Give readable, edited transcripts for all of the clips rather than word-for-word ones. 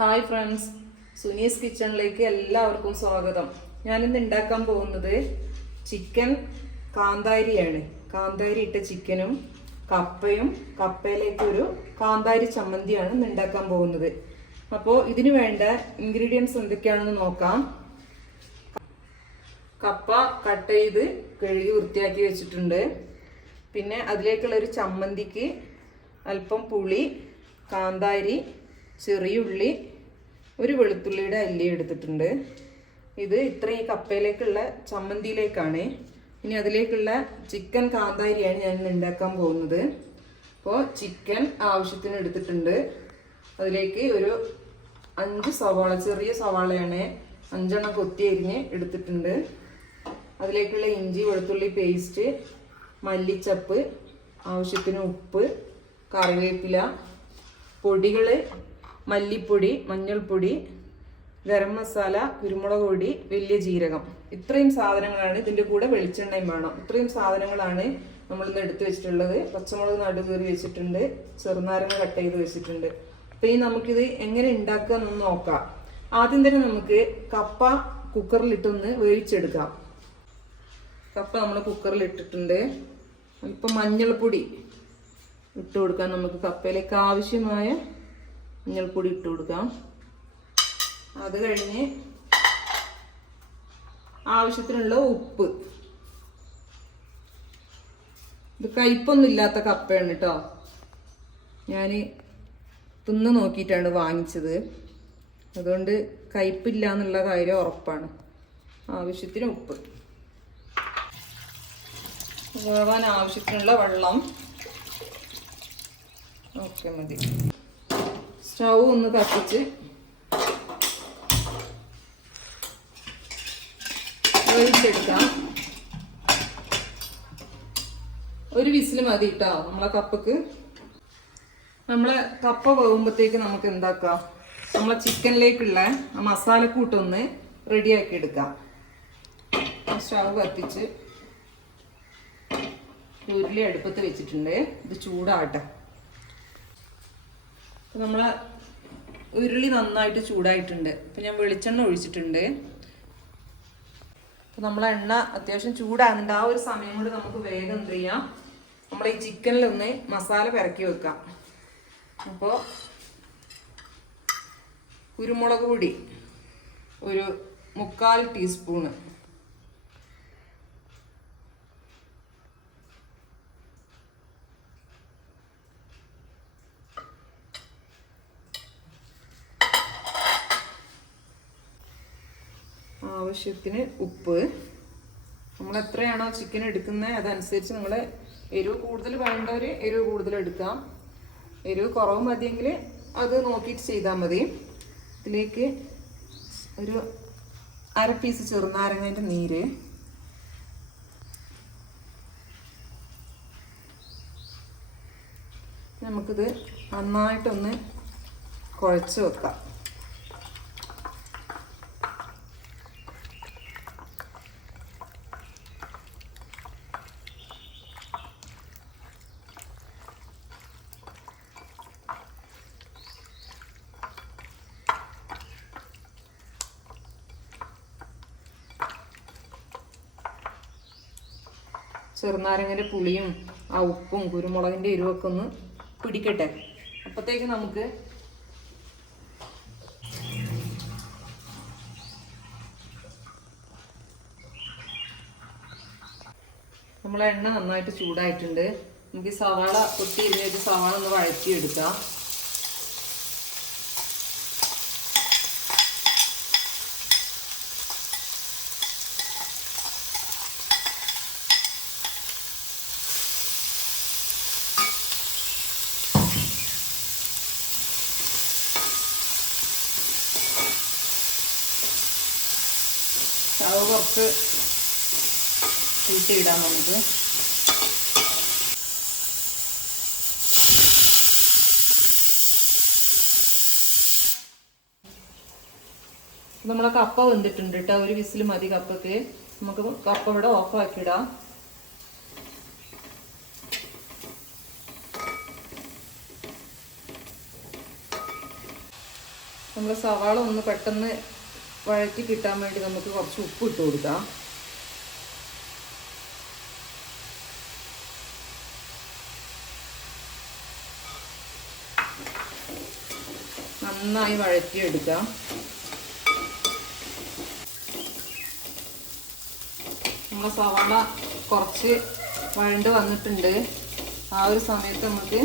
Hi friends, Suni's കിച്ചണിലേക്ക് എല്ലാവർക്കും സ്വാഗതം. ഞാനിന്ന് ഉണ്ടാക്കാൻ പോകുന്നത് ചിക്കൻ കാന്താരിയാണ്. കാന്താരി ഇട്ട ചിക്കനും കപ്പയും കപ്പയിലേക്ക് ഒരു കാന്താരി ചമ്മന്തിയാണ് ഇന്ന് ഉണ്ടാക്കാൻ പോകുന്നത്. അപ്പോൾ ഇതിന് വേണ്ട ഇൻഗ്രീഡിയൻസ് എന്തൊക്കെയാണെന്ന് നോക്കാം. കപ്പ കട്ട് ചെയ്ത് കഴുകി വൃത്തിയാക്കി വെച്ചിട്ടുണ്ട്. പിന്നെ അതിലേക്കുള്ള ഒരു ചമ്മന്തിക്ക് അല്പം പുളി, കാന്താരി, ചെറിയുള്ളി, ഒരു വെളുത്തുള്ളിയുടെ അല്ലി എടുത്തിട്ടുണ്ട്. ഇത് ഇത്രയും കപ്പയിലേക്കുള്ള ചമ്മന്തിയിലേക്കാണ്. ഇനി അതിലേക്കുള്ള ചിക്കൻ കാന്താരിയാണ് ഞാൻ ഉണ്ടാക്കാൻ പോകുന്നത്. അപ്പോൾ ചിക്കൻ ആവശ്യത്തിന് എടുത്തിട്ടുണ്ട്. അതിലേക്ക് ഒരു 5 സവാള, ചെറിയ സവാളയാണ്, 5 എണ്ണം കൊത്തി അരിഞ്ഞ് എടുത്തിട്ടുണ്ട്. അതിലേക്കുള്ള ഇഞ്ചി വെളുത്തുള്ളി പേസ്റ്റ്, മല്ലിച്ചപ്പ്, ആവശ്യത്തിന് ഉപ്പ്, കറിവേപ്പില, പൊടികൾ മല്ലിപ്പൊടി, മഞ്ഞൾപ്പൊടി, ഗരം മസാല, കുരുമുളക് പൊടി, വലിയ ജീരകം. ഇത്രയും സാധനങ്ങളാണ്. ഇതിൻ്റെ കൂടെ വെളിച്ചെണ്ണയും വേണം. ഇത്രയും സാധനങ്ങളാണ് നമ്മളിന്ന് എടുത്ത് വെച്ചിട്ടുള്ളത്. പച്ചമുളക് നടുകീറി വെച്ചിട്ടുണ്ട്, ചെറുനാരങ്ങ കട്ട് ചെയ്ത് വെച്ചിട്ടുണ്ട്. അപ്പോൾ ഇനി നമുക്കിത് എങ്ങനെ ഉണ്ടാക്കുക എന്നൊന്ന് നോക്കാം. ആദ്യം തന്നെ നമുക്ക് കപ്പ കുക്കറിലിട്ടൊന്ന് വേവിച്ചെടുക്കാം. കപ്പ നമ്മൾ കുക്കറിൽ ഇട്ടിട്ടുണ്ട്. അല്പം മഞ്ഞൾപ്പൊടി ഇട്ട് കൊടുക്കാം. നമുക്ക് കപ്പയിലേക്ക് ആവശ്യമായ മഞ്ഞൾപ്പൊടി ഇട്ട് കൊടുക്കാം. അത് കഴിഞ്ഞ് ആവശ്യത്തിനുള്ള ഉപ്പ്. ഇത് കയ്പൊന്നും ഇല്ലാത്ത കപ്പയാണ് കേട്ടോ. ഞാൻ തിന്ന് നോക്കിയിട്ടാണ് വാങ്ങിച്ചത്, അതുകൊണ്ട് കയ്പില്ല എന്നുള്ള കാര്യം ഉറപ്പാണ്. ആവശ്യത്തിന് ഉപ്പ്, വേവാൻ ആവശ്യത്തിനുള്ള വെള്ളം. ഓക്കെ, മതി. സ്റ്റൗ ഒന്ന് കത്തിച്ച് വേവിച്ചെടുക്കാം. ഒരു വിസിൽ മതി കേട്ടോ നമ്മളെ കപ്പക്ക്. നമ്മളെ കപ്പ വേകുമ്പോഴത്തേക്ക് നമുക്ക് എന്താക്കാം, നമ്മളെ ചിക്കനിലേക്കുള്ള മസാലക്കൂട്ടൊന്ന് റെഡിയാക്കി എടുക്കാം. സ്റ്റൗ കത്തിച്ച് ഉരുളി അടുപ്പത്ത് വെച്ചിട്ടുണ്ട്. ഇത് ചൂടാകട്ടെ. നമ്മളെ ഉരുളി നന്നായിട്ട് ചൂടായിട്ടുണ്ട്. അപ്പം ഞാൻ വെളിച്ചെണ്ണ ഒഴിച്ചിട്ടുണ്ട്. അപ്പം നമ്മളെ എണ്ണ അത്യാവശ്യം ചൂടാകുന്നുണ്ട്. ആ ഒരു സമയം കൊണ്ട് നമുക്ക് വേഗം എന്ത് ചെയ്യാം, നമ്മളെ ഈ ചിക്കനിലൊന്ന് മസാല പിറക്കി വെക്കാം. അപ്പോൾ കുരുമുളക് പൊടി ഒരു 3/4 ടീസ്പൂണ്, ആവശ്യത്തിന് ഉപ്പ്. നമ്മൾ എത്രയാണോ ചിക്കൻ എടുക്കുന്നത് അതനുസരിച്ച് നിങ്ങൾ എരിവ് കൂടുതൽ വേണ്ടവർ എരിവ് കൂടുതൽ എടുക്കാം. എരിവ് കുറവ് മതിയെങ്കിൽ അത് നോക്കിയിട്ട് ചെയ്താൽ മതി. ഇതിലേക്ക് ഒരു 1/2 പീസ് ചെറുനാരങ്ങേൻ്റെ നീര്, നമുക്കിത് നന്നായിട്ടൊന്ന് കുഴച്ച് വെക്കാം. ചെറുനാരങ്ങൻ്റെ പുളിയും ആ ഉപ്പും കുരുമുളകിൻ്റെ എരിവൊക്കെ ഒന്ന് പിടിക്കട്ടെ. അപ്പോഴത്തേക്ക് നമുക്ക് നമ്മളെ എണ്ണ നന്നായിട്ട് ചൂടായിട്ടുണ്ട്. നമുക്ക് ഈ സവാള കൊത്തി ഇരുന്നിട്ട് സവാള ഒന്ന് വഴറ്റിയെടുക്കാം. അത് കുറച്ച് കൂട്ടിയിടാം നമുക്ക്. നമ്മളെ കപ്പ വെന്തിട്ടുണ്ട് കേട്ടോ. ഒരു വിസിൽ മതി കപ്പക്ക്. നമുക്ക് കപ്പ ഇവിടെ ഓഫാക്കിയിടാം. നമ്മൾ സവാള ഒന്ന് പെട്ടെന്ന് വഴറ്റി കിട്ടാൻ വേണ്ടി നമുക്ക് കുറച്ച് ഉപ്പ് ഇട്ട് കൊടുക്കാം. നന്നായി വഴറ്റിയെടുക്കാം. നമ്മളെ സവാള കുറച്ച് വഴണ്ട് വന്നിട്ടുണ്ട്. ആ ഒരു സമയത്ത് നമുക്ക്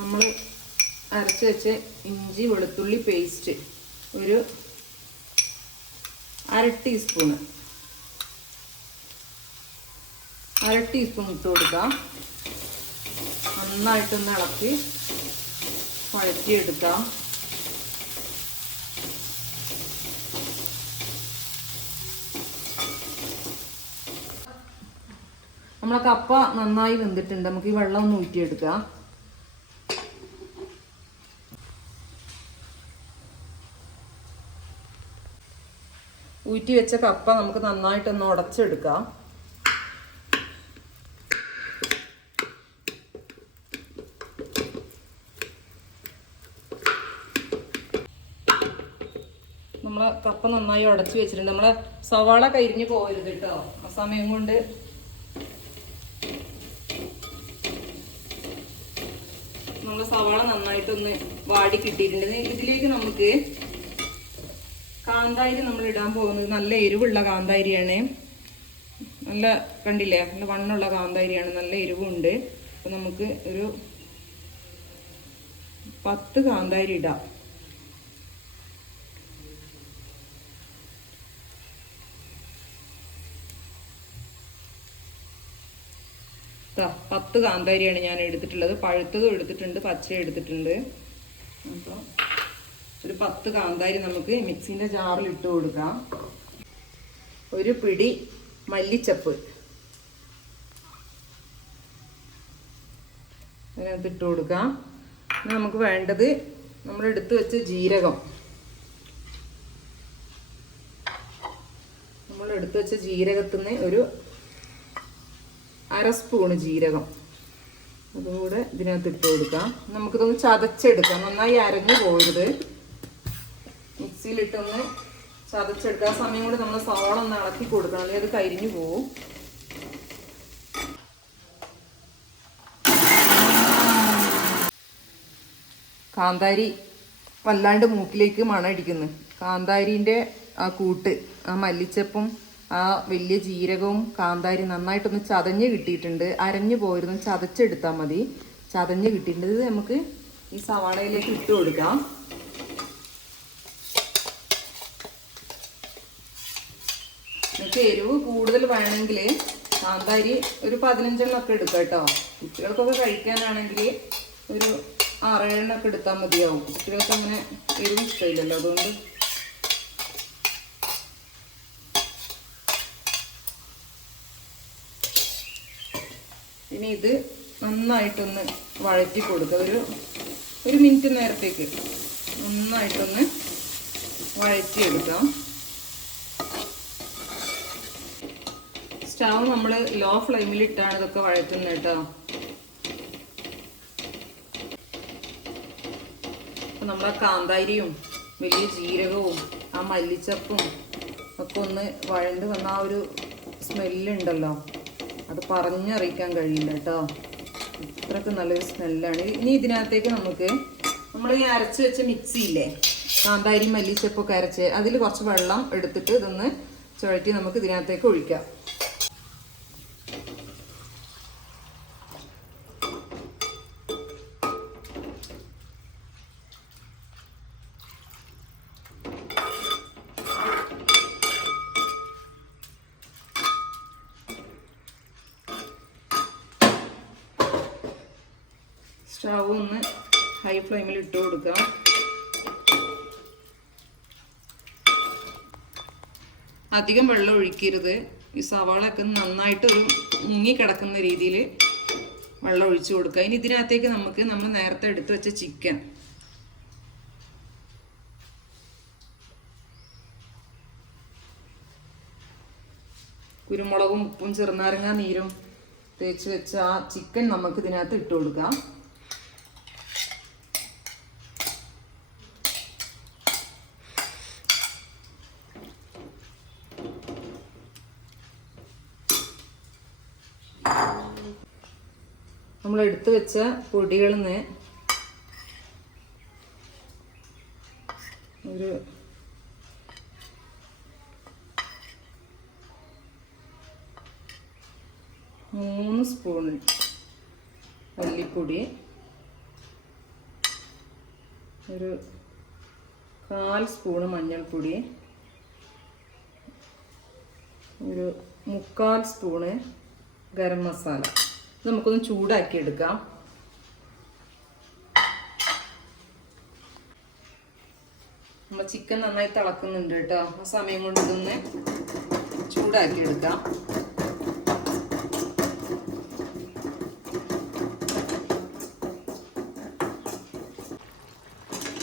നമ്മൾ അരച്ച് വെച്ച് ഇഞ്ചി വെളുത്തുള്ളി പേസ്റ്റ് ഒരു 1/2 ടീസ്പൂണ് ഇട്ട് കൊടുക്കാം. നന്നായിട്ടൊന്ന് ഇളക്കി വഴറ്റിയെടുക്കാം. നമ്മളെ കപ്പ നന്നായി വെന്തിട്ടുണ്ട്. നമുക്ക് ഈ വെള്ളം ഒന്ന് ഊറ്റിയെടുക്കാം. ഊറ്റി വെച്ച കപ്പ നമുക്ക് നന്നായിട്ടൊന്ന് ഉടച്ചെടുക്കാം. നമ്മളെ കപ്പ നന്നായി ഉടച്ച് വെച്ചിട്ടുണ്ട്. നമ്മളെ സവാള കരിഞ്ഞു പോകരുത് കേട്ടോ. ആ സമയം കൊണ്ട് നമ്മളെ സവാള നന്നായിട്ടൊന്ന് വാടി കിട്ടിയിട്ടുണ്ട്. ഇതിലേക്ക് നമുക്ക് കാന്താരി നമ്മൾ ഇടാൻ പോകുന്നത് നല്ല എരിവുള്ള കാന്താരിയാണ്. നല്ല കണ്ടില്ലേ, നല്ല വണ്ണുള്ള കാന്താരിയാണ്, നല്ല എരിവുണ്ട്. അപ്പം നമുക്ക് ഒരു 10 കാന്താരി ഇടാം. ദാ 10 കാന്താരിയാണ് ഞാൻ എടുത്തിട്ടുള്ളത്. പഴുത്തതും എടുത്തിട്ടുണ്ട്, പച്ച എടുത്തിട്ടുണ്ട്. അപ്പോൾ ഒരു 10 കാന്താരി നമുക്ക് മിക്സിൻ്റെ ജാറിൽ ഇട്ട് കൊടുക്കാം. ഒരു പിടി മല്ലിച്ചപ്പ് അതിനകത്ത് ഇട്ട് കൊടുക്കാം. നമുക്ക് വേണ്ടത് നമ്മൾ എടുത്ത് വെച്ച ജീരകം. നമ്മൾ എടുത്ത് വെച്ച ജീരകത്തിൽ നിന്ന് ഒരു 1/2 സ്പൂണ് ജീരകം അതുകൂടെ ഇതിനകത്ത് ഇട്ട് കൊടുക്കാം. നമുക്കിതൊന്ന് ചതച്ചെടുക്കാം. നന്നായി അരഞ്ഞു പോകരുത്. മിക്സിയിലിട്ടൊന്ന് ചതച്ചെടുക്കുക. ആ സമയം കൊണ്ട് നമ്മൾ സവാള ഒന്ന് ഇളക്കി കൊടുക്കണം, അല്ലെങ്കിൽ അത് കരിഞ്ഞു പോവും. കാന്താരി വല്ലാണ്ട് മൂക്കിലേക്ക് മണം അടിക്കുന്നു. കാന്താരിൻ്റെ ആ കൂട്ട്, ആ മല്ലിച്ചപ്പും ആ വലിയ ജീരകവും കാന്താരി നന്നായിട്ടൊന്ന് ചതഞ്ഞ് കിട്ടിയിട്ടുണ്ട്. അരഞ്ഞു പോയിരുന്നു, ചതച്ചെടുത്താൽ മതി. ചതഞ്ഞ് കിട്ടിയിട്ടുണ്ട്. ഇത് നമുക്ക് ഈ സവാളയിലേക്ക് ഇട്ട് കൊടുക്കാം. നിങ്ങൾക്ക് എരിവ് കൂടുതൽ വേണമെങ്കിൽ കാന്താരി ഒരു 15 ഒക്കെ എടുക്കാം കേട്ടോ. കുട്ടികൾക്കൊക്കെ കഴിക്കാനാണെങ്കിൽ ഒരു 6-7 എടുത്താൽ മതിയാവും. കുട്ടികൾക്ക് അങ്ങനെ എരിവ് ഇഷ്ടമില്ലല്ലോ, അതുകൊണ്ട് ഇനി ഇത് നന്നായിട്ടൊന്ന് വഴറ്റി കൊടുക്കുക. ഒരു മിനിറ്റ് നേരത്തേക്ക് നന്നായിട്ടൊന്ന് വഴറ്റിയെടുക്കാം. സ്റ്റവ് നമ്മൾ ലോ ഫ്ലെയിമിൽ ഇട്ടാണ് ഇതൊക്കെ വഴറ്റുന്നത് കേട്ടോ. അപ്പം നമ്മുടെ കാന്താരിയും വലിയ ജീരകവും ആ മല്ലിച്ചപ്പും ഒക്കെ ഒന്ന് വഴണ്ട് വന്ന ആ ഒരു സ്മെല്ലുണ്ടല്ലോ, അത് പറഞ്ഞറിയിക്കാൻ കഴിയില്ല കേട്ടോ. ഇത്രയ്ക്ക് നല്ലൊരു സ്മെല്ലാണ്. ഇനി ഇതിനകത്തേക്ക് നമുക്ക് നമ്മൾ ഈ അരച്ച് വെച്ച മിക്സിയില്ലേ, കാന്താരി മല്ലിച്ചപ്പൊക്കെ അരച്ച്, അതിൽ കുറച്ച് വെള്ളം എടുത്തിട്ട് ഇതൊന്ന് ചുഴറ്റി നമുക്ക് ഇതിനകത്തേക്ക് ഒഴിക്കാം. സ്റ്റവ് ഒന്ന് ഹൈ ഫ്ലെയിമിൽ ഇട്ട് കൊടുക്കാം. അധികം വെള്ളം ഒഴിക്കരുത്. ഈ സവാളയൊക്കെ നന്നായിട്ട് ഒരു മുങ്ങിക്കിടക്കുന്ന രീതിയിൽ വെള്ളം ഒഴിച്ചു കൊടുക്കുക. ഇനി ഇതിനകത്തേക്ക് നമ്മൾ നേരത്തെ എടുത്ത് വെച്ച ചിക്കൻ കുരുമുളകും ഉപ്പും ചെറുനാരങ്ങ നീരും തേച്ച് വെച്ച ആ ചിക്കൻ നമുക്ക് ഇതിനകത്ത് ഇട്ട് കൊടുക്കാം. നമ്മൾ എടുത്തു വെച്ച പൊടികളിൽ നിന്ന് ഒരു 3 സ്പൂൺ മല്ലിപ്പൊടി, ഒരു 1/4 സ്പൂണ് മഞ്ഞൾപ്പൊടി, ഒരു 3/4 സ്പൂണ് ഗരം മസാല. ഇത് നമുക്കൊന്ന് ചൂടാക്കി എടുക്കാം. നമ്മൾ ചിക്കൻ നന്നായി തിളക്കുന്നുണ്ട് കേട്ടോ. ആ സമയം കൊണ്ട് ഇതൊന്ന് ചൂടാക്കി എടുക്കാം.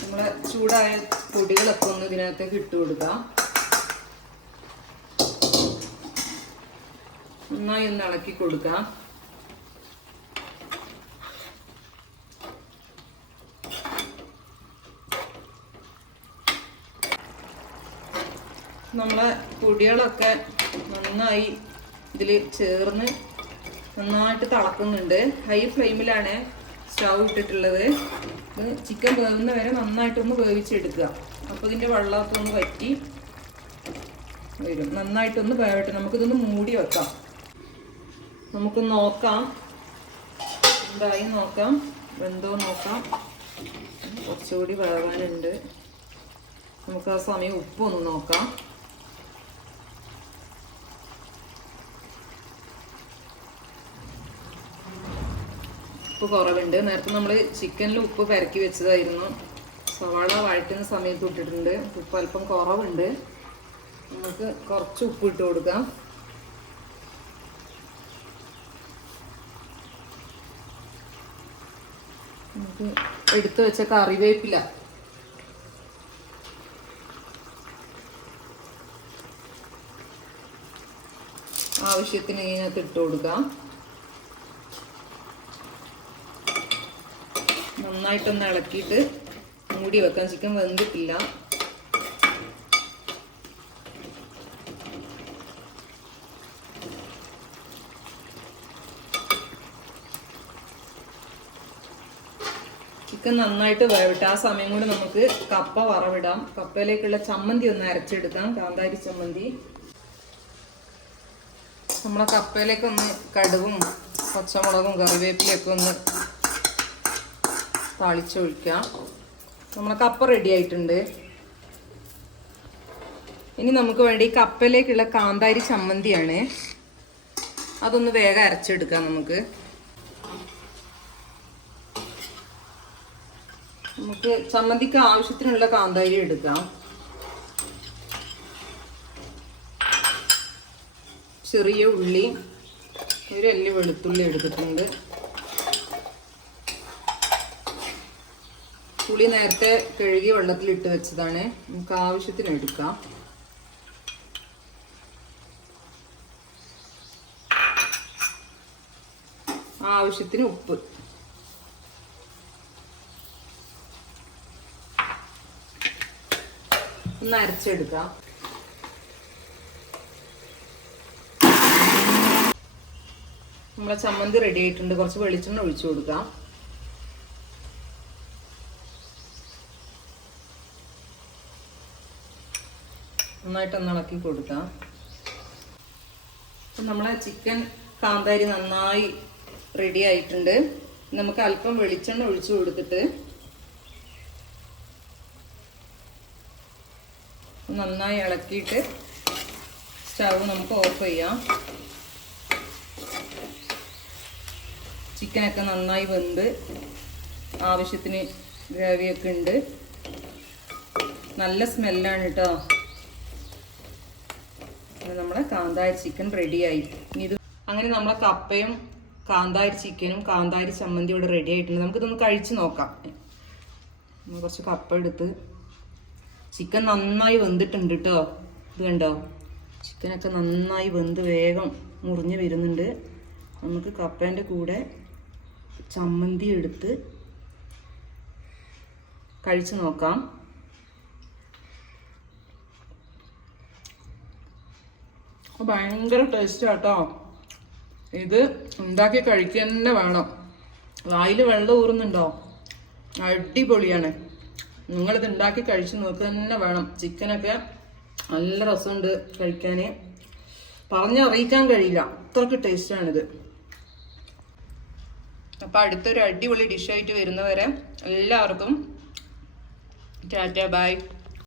നമ്മളെ ചൂടായ പൊടികളൊക്കെ ഒന്ന് ഇതിനകത്തേക്ക് ഇട്ട് കൊടുക്കാം. നന്നായി ഒന്ന് ഇളക്കി കൊടുക്കാം. നമ്മളെ പൊടികളൊക്കെ നന്നായി ഇതിൽ ചേർന്ന് നന്നായിട്ട് തിളക്കുന്നുണ്ട്. ഹൈ ഫ്ലെയിമിലാണ് സ്റ്റൗ ഇട്ടിട്ടുള്ളത്. ഇത് ചിക്കൻ വേവുന്ന വരെ നന്നായിട്ടൊന്ന് വേവിച്ചെടുക്കുക. അപ്പോൾ ഇതിൻ്റെ വെള്ളമൊക്കെ ഒന്ന് വറ്റി വരും. നന്നായിട്ടൊന്ന് വേവട്ടെ. നമുക്കിതൊന്ന് മൂടി വെക്കാം. നമുക്ക് നോക്കാം, എന്തായി നോക്കാം, വെന്തോ നോക്കാം. കുറച്ചുകൂടി വേവാനുണ്ട്. നമുക്ക് ആ സമയം ഉപ്പൊന്ന് നോക്കാം. ഉപ്പ് കുറവുണ്ട്. നേരത്തെ നമ്മൾ ചിക്കനിൽ ഉപ്പ് പരക്കി വെച്ചതായിരുന്നു. സവാള വഴറ്റുന്ന സമയത്ത് ഇട്ടിട്ടുണ്ട്. ഉപ്പ് അല്പം കുറവുണ്ട്. നമുക്ക് കുറച്ച് ഉപ്പ് ഇട്ട് കൊടുക്കാം. നമുക്ക് എടുത്തു വെച്ച കറിവേപ്പില ആവശ്യത്തിന് ഇതിനകത്ത് ഇട്ട് കൊടുക്കാം. നന്നായിട്ടൊന്ന് ഇളക്കിയിട്ട് മൂടി വെക്കാം. ചിക്കൻ വെന്തിട്ടില്ല. ചിക്കൻ നന്നായിട്ട് വേവട്ടെ. ആ സമയം കൊണ്ട് നമുക്ക് കപ്പ വറവിടാം. കപ്പയിലേക്കുള്ള ചമ്മന്തി ഒന്ന് അരച്ചെടുക്കാം. കാന്താരി ചമ്മന്തി. നമ്മളെ കപ്പയിലേക്കൊന്ന് കടുവും പച്ചമുളകും കറിവേപ്പിലൊക്കെ ഒന്ന് താളിച്ചൊഴിക്കാം. നമ്മളെ കപ്പ റെഡി ആയിട്ടുണ്ട്. ഇനി നമുക്ക് വേണ്ടി കപ്പയിലേക്കുള്ള കാന്താരി ചമ്മന്തിയാണ്. അതൊന്ന് വേഗം അരച്ചെടുക്കാം. നമുക്ക് ചമ്മന്തിക്ക് ആവശ്യത്തിനുള്ള കാന്താരി എടുക്കാം. ചെറിയ ഉള്ളി, ഒരു അല്ലി വെളുത്തുള്ളി എടുത്തിട്ടുണ്ട്. പുളി നേരത്തെ കഴുകി വെള്ളത്തിലിട്ട് വെച്ചതാണ്. നമുക്ക് ആവശ്യത്തിന് എടുക്കാം. ആവശ്യത്തിന് ഉപ്പ്. ഒന്ന് അരച്ചെടുക്കാം. നമ്മളെ ചമ്മന്തി റെഡി ആയിട്ടുണ്ട്. കുറച്ച് വെളിച്ചെണ്ണ ഒഴിച്ചു കൊടുക്കാം. നന്നായിട്ടൊന്ന് ഇളക്കി കൊടുക്കാം. അപ്പം നമ്മളെ ചിക്കൻ കാന്താരി നന്നായി റെഡി ആയിട്ടുണ്ട്. നമുക്ക് അല്പം വെളിച്ചെണ്ണ ഒഴിച്ചു കൊടുത്തിട്ട് നന്നായി ഇളക്കിയിട്ട് സ്റ്റൗ നമുക്ക് ഓഫ് ചെയ്യാം. ചിക്കനൊക്കെ നന്നായി വെന്ത് ആവശ്യത്തിന് ഗ്രേവിയൊക്കെ ഉണ്ട്. നല്ല സ്മെല്ലാണ് കേട്ടോ. നമ്മളെ കാന്താരി ചിക്കൻ റെഡിയായി. ഇത് അങ്ങനെ നമ്മളെ കപ്പയും കാന്താരി ചിക്കനും കാന്താരി ചമ്മന്തി ഇവിടെ റെഡി ആയിട്ടുണ്ട്. നമുക്കിതൊന്ന് കഴിച്ച് നോക്കാം. കുറച്ച് കപ്പ എടുത്ത്, ചിക്കൻ നന്നായി വെന്തിട്ടുണ്ട് കേട്ടോ. ഇത് കണ്ടോ, ചിക്കനൊക്കെ നന്നായി വെന്ത് വേഗം മുറിഞ്ഞ് വരുന്നുണ്ട്. നമുക്ക് കപ്പേൻ്റെ കൂടെ ചമ്മന്തി എടുത്ത് കഴിച്ച് നോക്കാം. ഭയങ്കര ടേസ്റ്റ് കേട്ടോ. ഇത് ഉണ്ടാക്കി കഴിക്കുക തന്നെ വേണം. വായിൽ വെള്ളം ഊറുന്നുണ്ടോ? അടിപൊളിയാണ്. നിങ്ങളിത് ഉണ്ടാക്കി കഴിച്ച് നോക്കുക തന്നെ വേണം. ചിക്കനൊക്കെ നല്ല രസമുണ്ട് കഴിക്കാൻ, പറഞ്ഞറിയിക്കാൻ കഴിയില്ല, അത്രയ്ക്ക് ടേസ്റ്റാണിത്. അപ്പം അടുത്തൊരു അടിപൊളി ഡിഷായിട്ട് വരുന്നവരെ എല്ലാവർക്കും ടാറ്റ ബൈ.